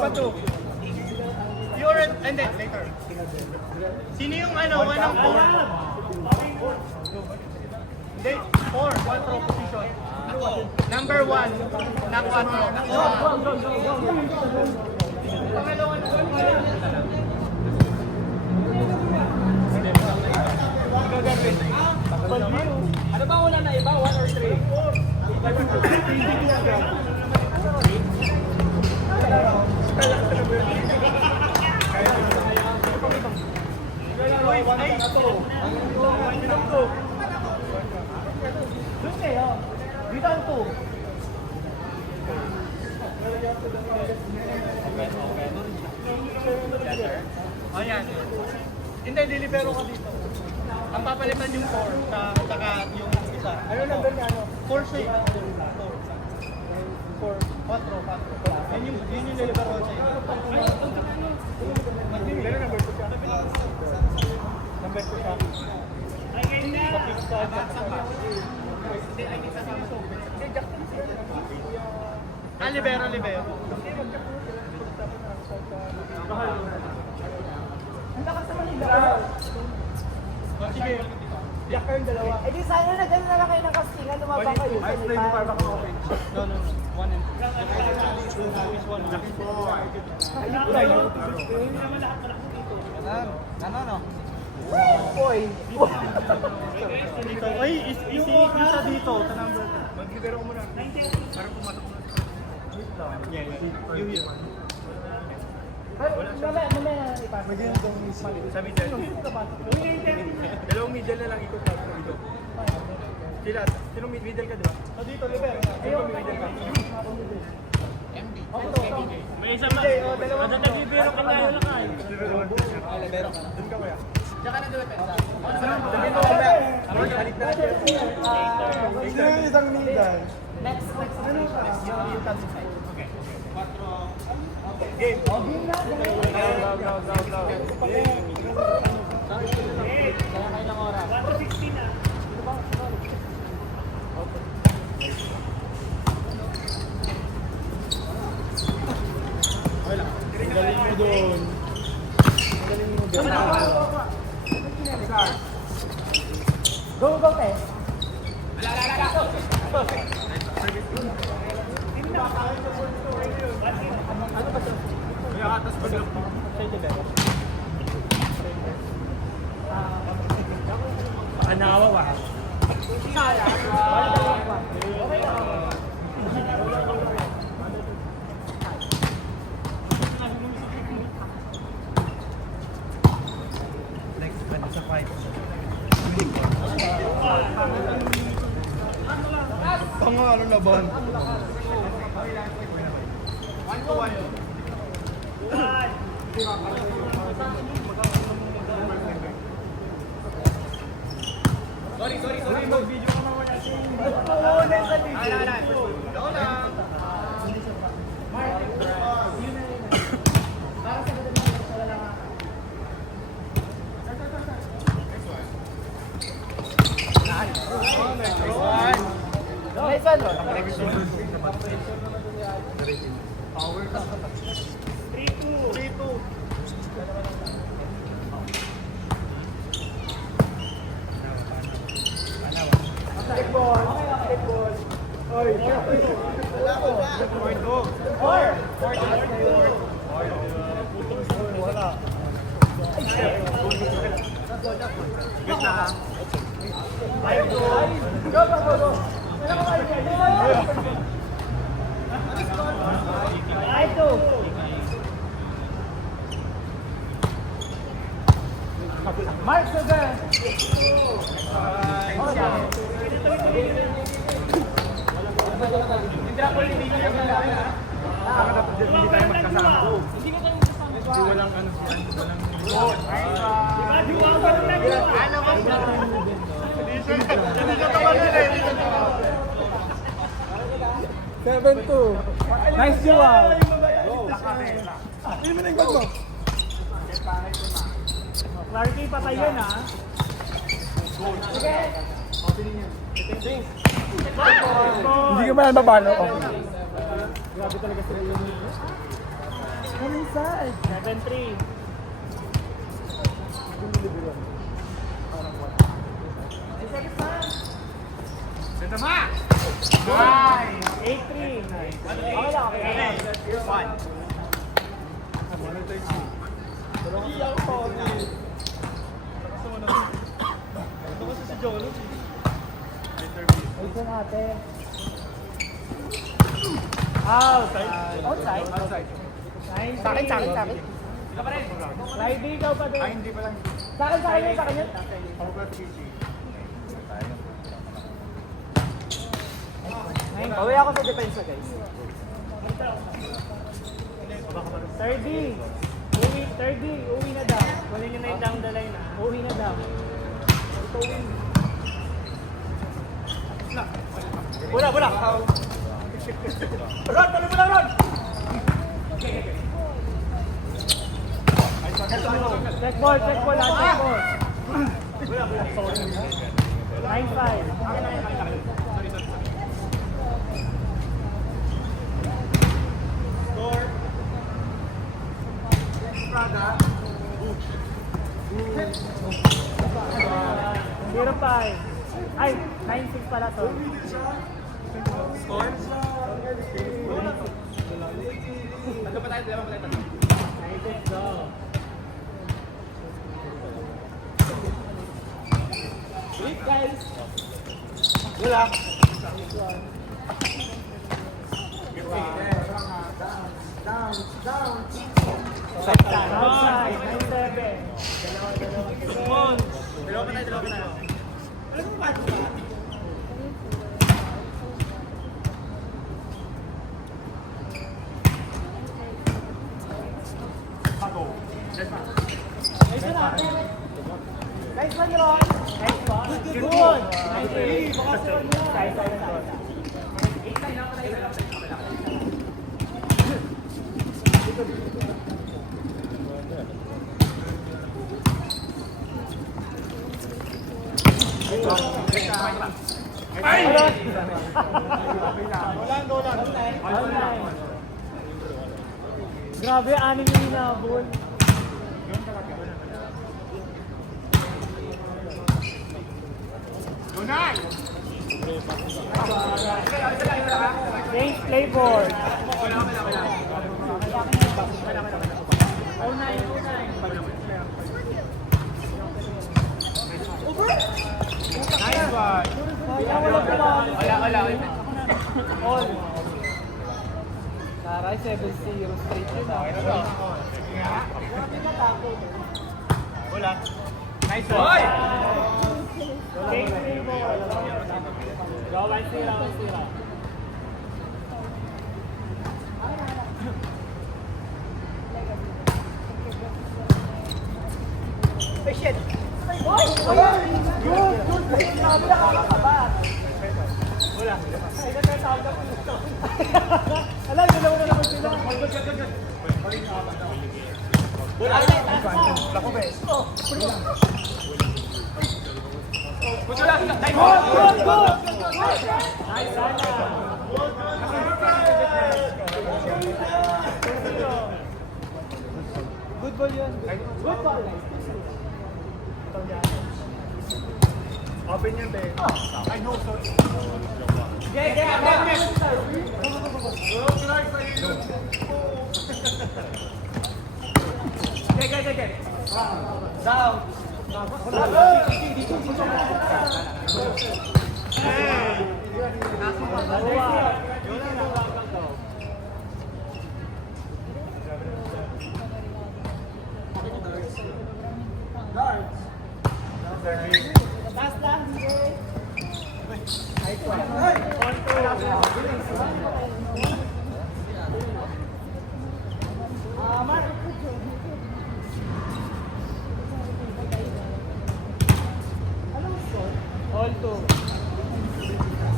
ba to? Pure, hindi, later. Sino yung ano, anong 4? Hindi, 4 position. Number 1, na 4. Pangalawa na. Ano ba una na iba? 1 or 3? Dito ang 2. Oh, yan. Hindi, dilibero ka dito. Ang papalitan yung 4, saka yung isa. Ano number niya, ano? 4 siya. 4, 4. Yun yung nilibero ko sa'yo. Pero number 2 siya. Number 2 siya. Libero. Ang lakas naman nila. Sige. Yak kayong dalawa. Eh di sana na gano'n na lang kayo ng castingan, lumabang kayo sa lipan. No. 1 and 2 is 1. Ayun tayo. Ano? Boy. Dito. Ay, isa dito. Sa number. Maglibero ko muna. Para pumasok na. Yeah. You here. Mamaya ipasok. Magiging itong sa middle. Dalawang middle na lang ikot tapos dito. Sino middle ka, di ba? Dito, libero. Ayun, middle ka. May isa pa. Ano nagbibiro ka tayo lang ay? Libero. Doon ka kaya? Diyan ka na doon. Dito ka ba? Balik na natin. Sino yung isang middle? Next. Ano ka? Yung top side. Okay. 4. Game. Game na. Go. Kaya lang oras. 1:16 na. Galing mo doon. Go, Pe. Anawa ba? Next, sa 5. Pangalo laban. 1-1. Sorry. Mag-video ka naman natin. Oo, nasa video. Ako lang. Nice one. Power. 3-2. Kickball. Oy. Wala. Wait na ha. 5-2. Go. Mark Sugar. Hindi tayo magkasama. Hindi walang ano. Seven two. Nice Joao. Hindi mo na yung bag mo. Clarity patay yan ha. Sige. Hindi ka ba nababalo? Okay. Grabe talaga sila yun. Inside. 7-3. Senta ma! Nice! 8-3. Nice. Okay lang, okay lang. One. Ito natin. Outside. Outside. Outside. 9-3. Sa akin, sa akin, sa akin. Friday ikaw pa doon. Ay, hindi pa lang. Sa akin, sa akin yun, sa akin yun. Ako ba si Pauwi ako sa depensa, guys. 30. Uwi, 30. Uwi na daw. Kunin nyo na yung down the line. Uwi na daw. Wala, wala. Rod, tuloy mo lang, Rod! Check ball, check ball. Check ball. 9-5. Zero 5. Ay, 9-6 pala to. Score? Tatlo pa tayo, dalawa pa tayo. 9-6 go. Wait, guys. Wala. Outside, 9-7. Dalawa pa tayo, dalawa pa tayo. Guys, one yun. Nice one. Good. 9-8. Side, side, side. Ay! Online. Grabe, 6 yung hinabol. Lunay! Change playboard. 09. Nice one! Wala. All. Taray, 7-0 straight yun. Wala. Nice one! Change playboard. Go, 1-0. Ay, shit! Boy! Good! Sabi na kakakabat. Wala. Ay, nagkasama na po nito. Alam, dalawa na naman sila. Wala. Lako, bes. Puso lang. Nice one! Good! Nice, Sana. Good ball yun. Good ball. Open yun, be. I know, sorry. Down. Taas lang. All 2.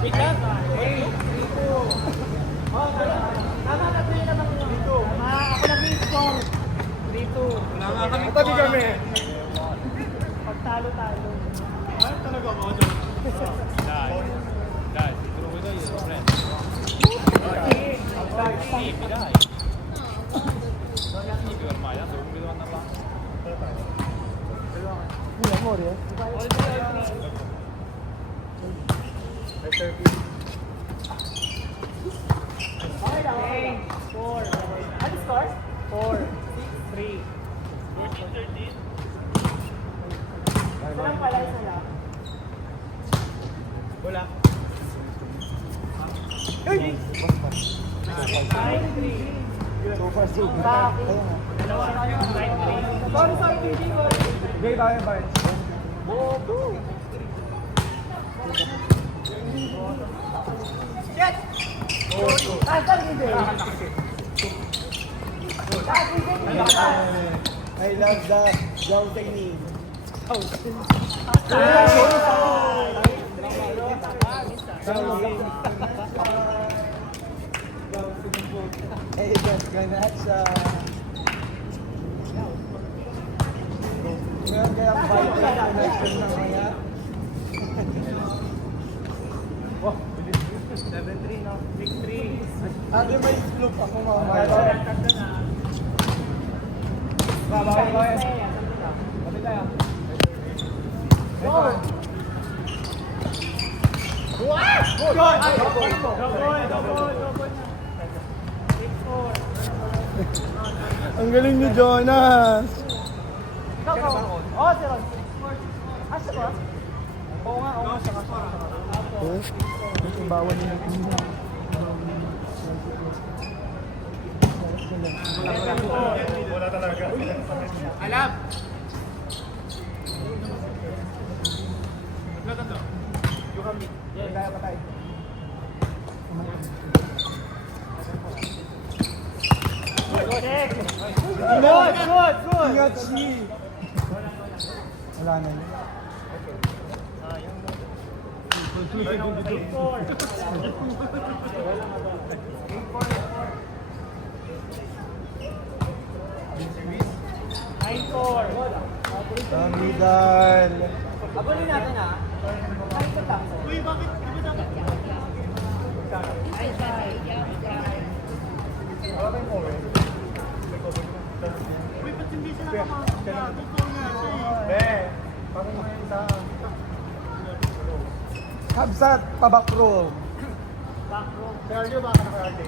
Wait lang. Tama na, play naman yun. Tama, ako nag-score. 3-2. Wala nga kami. Tabi kami. Pagtalo-talo. Ay, talaga ako dyan. Guys, throw it all, friend. more, yeah? Okay lang, okay lang. 4. Ano score? 4. 6, 3. 14, 13. Isa lang pala, isa lang. Wala. Ay! 5-3. So far, so good. Bakit? Ayun nga. Dalawa na yung 5-3. Sorry, sorry, hindi ko. Gay tayo, Bart. Shit! Saan hindi? I love that. Joe technique. Hey, that's Ganacha. Meron kayang vital connection na kaya? 7-3, no? 6-3. Ate, may sloop ako mamaya. Bakit? Kapit tayo. Go! What? Good! Double! 6-4. Ang galing ni Jonas. Go! Oh, si Ron. Ah, si Ron? Oo nga, siya ka. Yung bawal niya ng tingin. Wala talaga. Alam! Yung kami. Yan, kaya patay. Good! Ingat si. Wala na yun. Ang Vidal. Abulin natin ha. Ay, ito lang. Uy, bakit? Uy, ba't hindi sila nakakita? Totoo nga siya eh. Parang makita. Habsat, pabakro. Back row. Kaya nyo baka naka-RJ?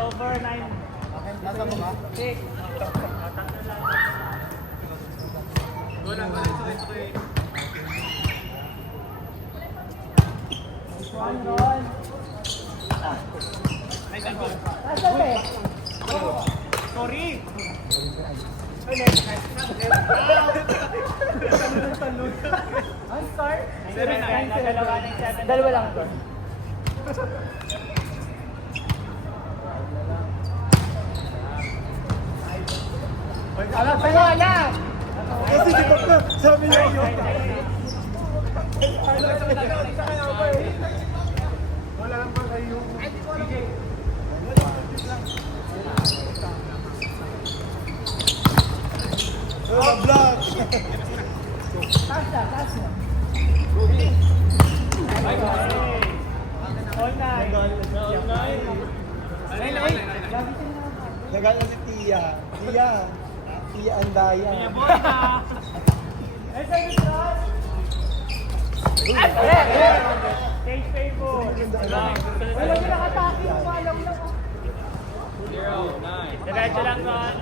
Over 9. Nasa mo ba? 6. Wala. One roll. Nasaan eh? Sorry! Ang start? 7-9. Dalawa lang ito. Alam sa'yo, alam! Kasi di ba ka, sabi niya yun. Wala lang ba kayo? Block. Taas na. All nine. Nagala si Tia. Tia Andaya. Ay, sa'yo, Stars! Stage favor. Wala nila katake yung palang lang. 0-9. Diretso lang doon.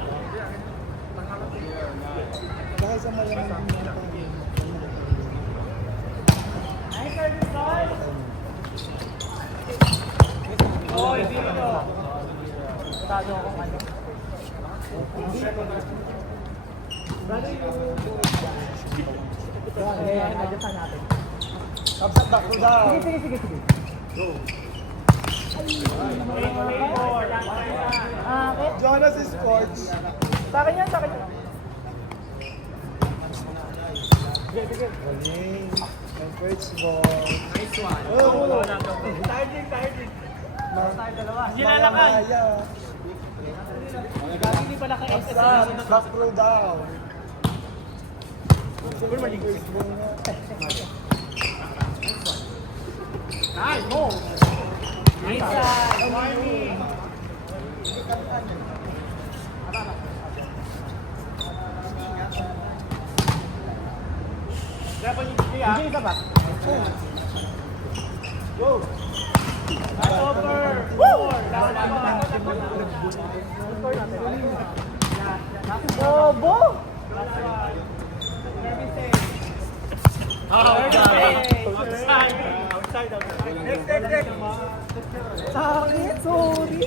Dahil sa malamang Nice service, Stars! Oh, hindi ito. Tado akong ano. Adjustan natin. Habsat, bakro daw. Sige. Jonas is coach. Sa akin yan. Galing. Ang first ball. Nice one. Oh! Target. Dalawa. Maya. Hindi pala ka Habsat, bakro daw. First ball nga. Nice, mo! Nice warning. Careful yung DJ ah. Hindi ka ba? Go! Last over! 4! Last Bobo! Outside! Outside! Next. Sakit, sorry.